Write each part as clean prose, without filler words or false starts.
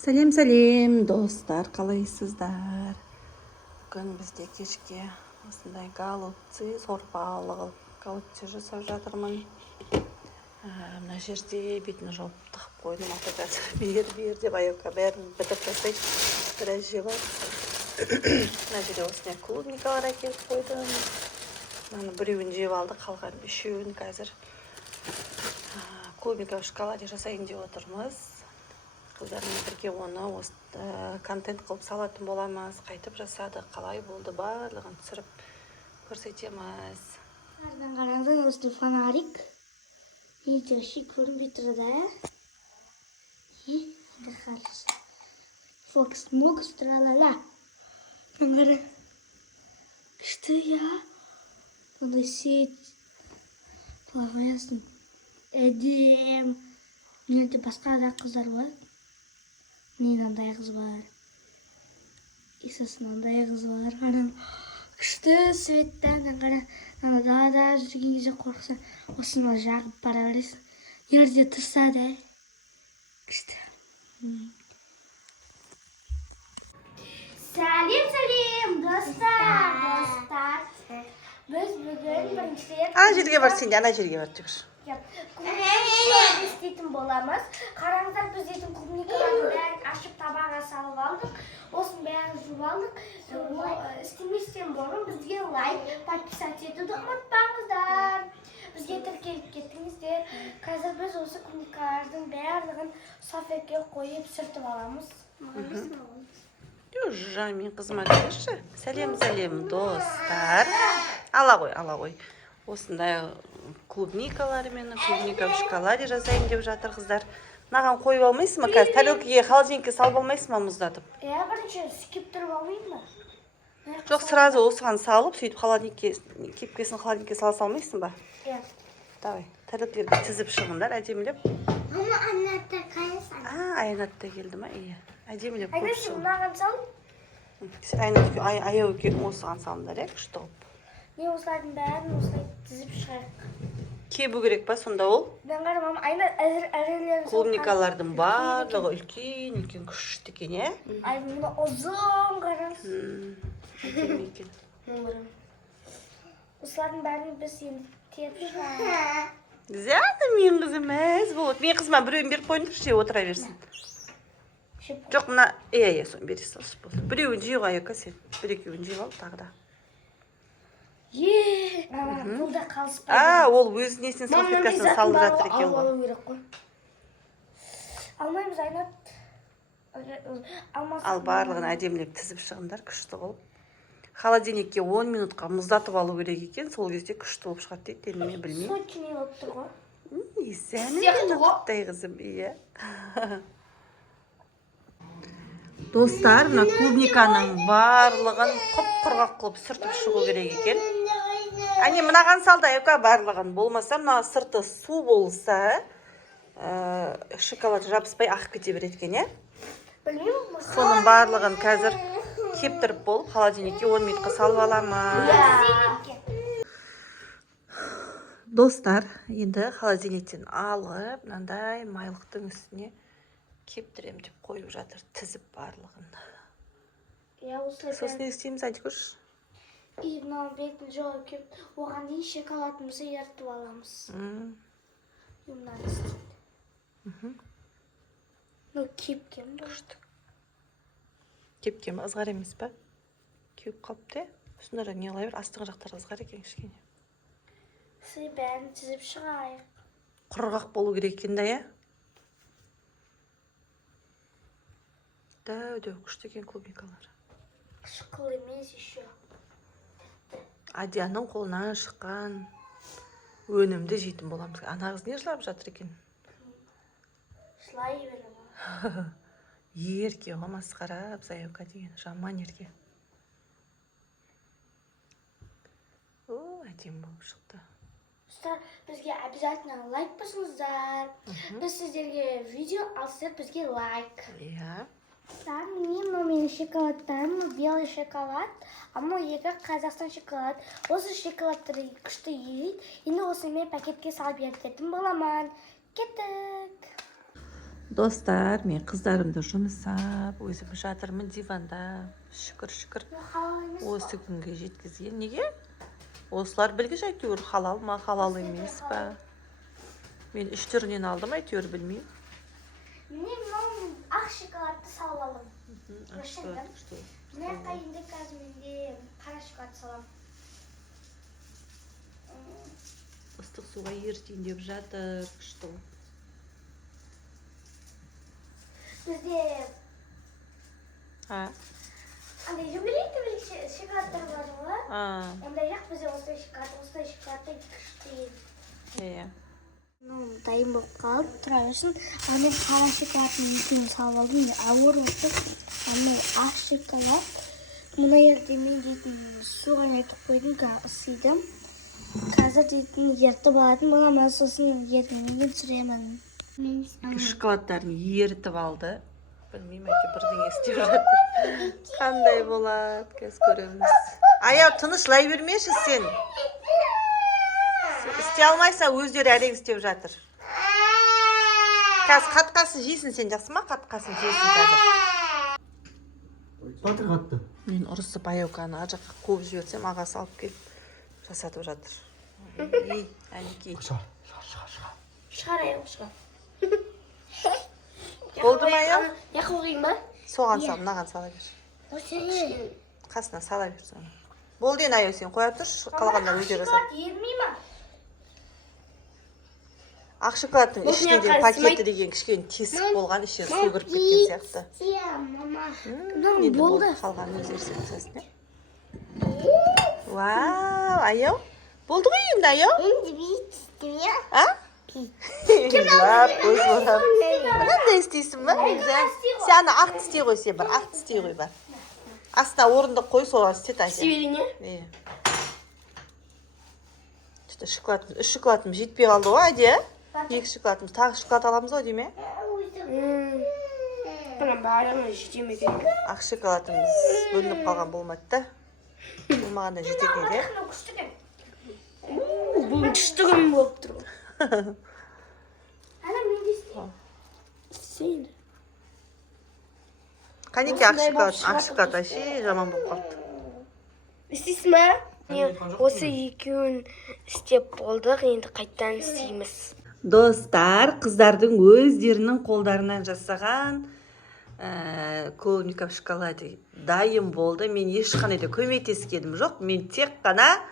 Сәлем достар, қалайсыздар? Бүгін бізде кешке осындай голубцы, сорпалы голубцы жасап жатырмын. Мына жерде бетін жауып тығып қойдым. Бер деп Аюка бәрін бітіп тастайды. Біраз жеп алды. Мына жерде осындай клубникалар әкеліп қойдым. Мына біреуін жеп алды, қалған үшеуін қазір клубника в шоколаде жасайын деп отырмыз. Қыздармен бірге оны контент қылып салатын боламыз. Қайтып жасады, қалай болды барлығын түсіріп көрсетеміз. Ардын қараңыздар, осы фонарик. Нетеші көрінбей тұрды. Енді қарыз. Фокс Мокс тралала. Қара. Күшті, я. Ондай сеть. Плаваясын. Әдем. Менде басқа да қыздар бар. Ненандай қыз бар. Исасынандай қыз бар. Анам күшті светтен қара. Ана далада жүрген кезде қорқса, осыны жағып бара бересің. Ерде тұрса да. Күшті. Сәлем, достар. Біз бүгін біріншілер... Ана жерге бар, сен де ана жерге бар жүгір. Істейтін боламыз. Қараңыздар, біз дейтін клубникалардың бәрін ашып табаға салып алдық. Осын бәрін жуып алдық. Істеместен бұрын бізге лайк, подписать етуді ұмытпаңыздар. Бізге тіркеліп кеттіңіздер. Қазір біз осы клубникалардың барлығын салфетке қойып сүртіп аламыз. Мен қызыма келші. Сәлем достар. Ала қой. Осындай клубникалармен, клубника в шоколаде жасайын деп жатыр қыздар. Мынаған қойып алмайсың ма қазір? Тарелкаге, холодильникке салып алмайсың ма мұздатып? Бірінші кеп тұрып алмайын ба? Жоқ, сразу осыған салып, сөйтіп кепкесін холодильникке сала салмайсың ба? Давай, тарелкалерге тізіп шығыңдар, әдемілеп. Мама, Айнатта қайынсан? Айнатта келді ма? Иә. Әдемілеп көп Айнатта шығың. мынаған сал? Аяу келіп осыған салыңдар, күшті қылып. Мен осылардың бәрін осылай тізіп шығайық. Кебу керек па сонда ол? Мен қарамам, Айнат әрелерін... Клубникалардың барлығы үлкен күшті екен, е? Ай, мұны ұзын қараңыз. Әдемі екен. Осылардың бәрін біз енді теп шығайық. Зәді мен қызым мәз болады. Мен қызыма біреуін беріп қойыңдаршы, жеп отыра берсін. Жоқ, мына... соны бере салшы болды. Біреуін жеп Аюка сен. Бір-екеуін жеп ал тағы да. Бұл да қалыспайды. Ол өз несін салфеткасын салып жатыр екен ғой. Алмау керек қой. Алмаймыз, Айнат. Ал барлығын әдемілеп тізіп шығыңдар, күшті болып. Холодильникке 10 минутқа мұздатып алу керек екен, сол кезде күшті болып шығады дейді, мен білмеймін. Сочный болып тұр ғой. Сәні құттай қызым, иә. Достар, мына клубниканың барлығын құп-құрғақ қылып сүртіп шығу керек екен. Әне, мынаған салды Аюка барлығын. Болмаса, мына сырты су болса, шоколад жабыспай ақ кете береді екен, е? Білмеймін. Соның барлығын қазір кептіріп болып, холодильникке 10 минутқа салып аламыз. Достар, енді холодильниктен алып, мынандай майлықтың үстіне кептірем деп қойып жатыр, тізіп барлығын. Сосын не істейміз, айтып көрші? Мынау бетін жауып кеп, оған дейін шоколадымызды ертіп аламыз. Мынаны істейді. Кепкен ба? Кепкен ба, ызғар емес па? Кеуіп қалыпты, үстінара не алай бер, астың жақтар ызғар екен кішкене. Сый бәрін тізіп шығайық. Құрғақ болу керек екен да, я? Дәу күшті екен клубникалар. Шықыл емес еще. Адияның қолынан шыққан өнімді жейтін боламыз. Ана қыз не жылап жатыр екен? Жылай берем ба? Ерке ғой, масқара, Аюка деген, жаман ерке. Әдем болып шықты. Достар, бізге обязательно лайк басыңыздар. Біз сіздерге видео алсақ, бізге лайк. Иә. Менің шоколадтарым, белый шоколад, ama екі Қазақстан шоколад. Осы шоколадтары күшті ейді. Енді осымен пакетке салып ертетін боламын. Кеттік. Достар, мен қыздарымды жұмсап, өзім жатырмын диванда. Шүкір. Осы күнге жеткізген. Неге? Осылар білгіш әйтеуір халал ма, халал емес па? Мен 3 түрінен алдым әйтеуір білмеймін. Мен ақ шоколадты салып алдым. Шоколад. Мен қайында қазір менде қара шоколад салам. Ыстық суға ертейін деп жатыр. Күшті. Бізде андай жемелейді шоколадтар бар ғой. Ондай жоқ, бізде осылай шоколадты күшті. Иә. Дайын болып қалып тұра берсін. Мен қара шоколадтың екеуін салып алдым. Ауыр отыр. Ақ шоколад. Мұны ерте мен дейтін суға айтып қойдым, ысыйдым. Қазір дейтін ертіп алатын боламын, сосын ертеңге түсіремін. Шоколадтарын ертіп алды. Білмеймін, әйтеуір бірдеңе істеп жатыр. Қандай болады, қазір көреміз. Аяу, тынышлай бермеші сен. Істей алмайса, өздері әрең істеп жатыр. Қазір қатқасын жейсін сен, жақсы ма? Қатқасын жейсін қазір. Қатты. Мен ұрысып аяуканы ажаққа қуып жіберсем, ағасы алып келіп жасатып жатыр. Ей, әнекей. Шығар аяу, шығар. Болды ма аяу? Яқы қойын ба? Соған сал, мынаған сала бер. Қасына сала бер соны. Болды ен аяу, сен қоя тұр, қалғандар өздері жасап. Шоколад ермей ма? Ақ шоколадтың ішінде пакеті деген кішкене тесік болған, ішіне су кіріп кеткен сияқты. Енді болды, қалғанын өздері сәтсәсін. Вау, аяу. Болды ғой енді аяу? А? Лап, көз орап. Мынандай істейсің ба? Сен ана ақ істей қой, сен бір ақ істей қой бар. Астына орындық қой, соған істет аяу. Істей берейін, е? Үш шоколадымыз жетпей қалды ғой, әде? 2 шоколадымыз, тағы шоколад аламыз ғой, деме? Ақ шоколадымыз бөлініп қалған болмады да. Болмағанда жететін еді. Бұл күштігім болып тұр. Әне, мен де істейін. Қанеке ақ шоколад әше жаман болып қалды. Істейсің ба? Осы екеуін істеп болдық, енді қайттан істейміз. Достар, қыздардың өздерінің қолдарынан жасаған клубников шоколады дайын болды. Мен ешқандай да көмектескенім жоқ. Мен тек қана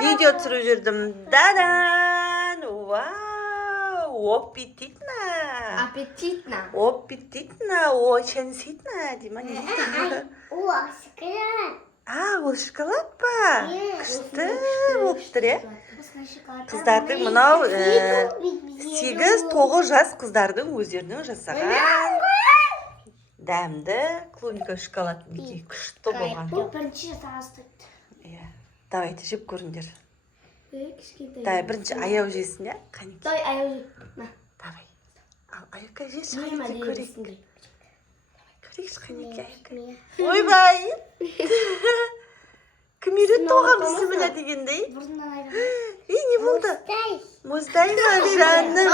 видео түсіріп жүрдім. Дадан! Вау! Аппетитно! Аппетитно! Очень ситно! Дима, не дейді? О, шоколад! Ол шоколад па? Күшті болып тұр, е? Қыздардың мынау 8-9 жас қыздардың өздерінің жасаған дәмді клубника шоколад неге күшті болған. Бұл бірінші жасаған стойды. Давайте жеп көріңдер. Давай бірінші аяу жесін, е? Қанеке. Давай аяу жеп. Давай. Ал аяука жеші, қанеке көрейік. Көрейікші қанеке аяука. Ойбай! Кім үйретті оған бісімілі дегендей? Бұрыннан айрам. Не болды? Мұздай ма, жаным?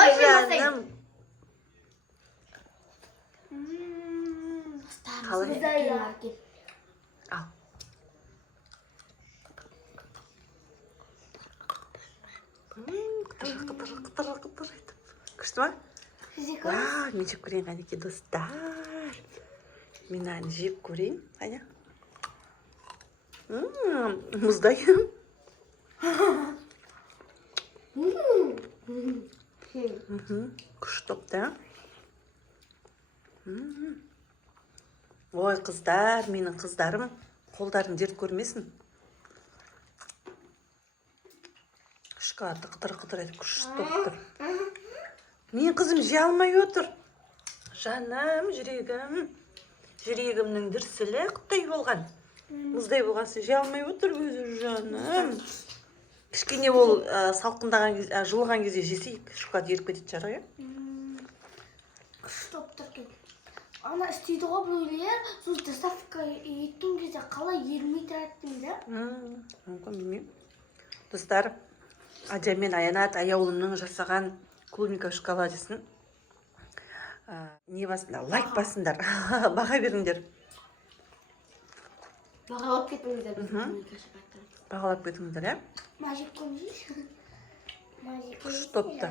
Қалай? Ал. Қытыр етіп. Күшті ма? Вау, мен жеп көрейін қанеке достар. Мен әні жеп көрейін. Қайда? Мұздайым. Күшті да. Ой, қыздар, менің қыздарым қолдарын дерт көрмесін. Шоколадты қытыр етіп күшті тұр. Мен қызым жей алмай отыр. Жаным, жүрегімнің дүрсілі қыттай болған. Мұздай болғансы жей алмай отыр өзі жаным. Кішкене ол салқындаған кезде, жылыған кезде жесейік, шоколад еріп кететін шығар, е? Күшті болып тұр екен. Ана істейді ғой біреулер, сол доставка еттің кезде қалай ермей тұратын да? Мүмкін білмеймін. Достар, Адя мен Аянат аяулымның жасаған клубника шоколадысын не басыңдар, лайк басыңдар, баға беріңдер. Бағалап кетіңіздер. Бағалап кетіңдер, Мажик көмейші. күшті топты.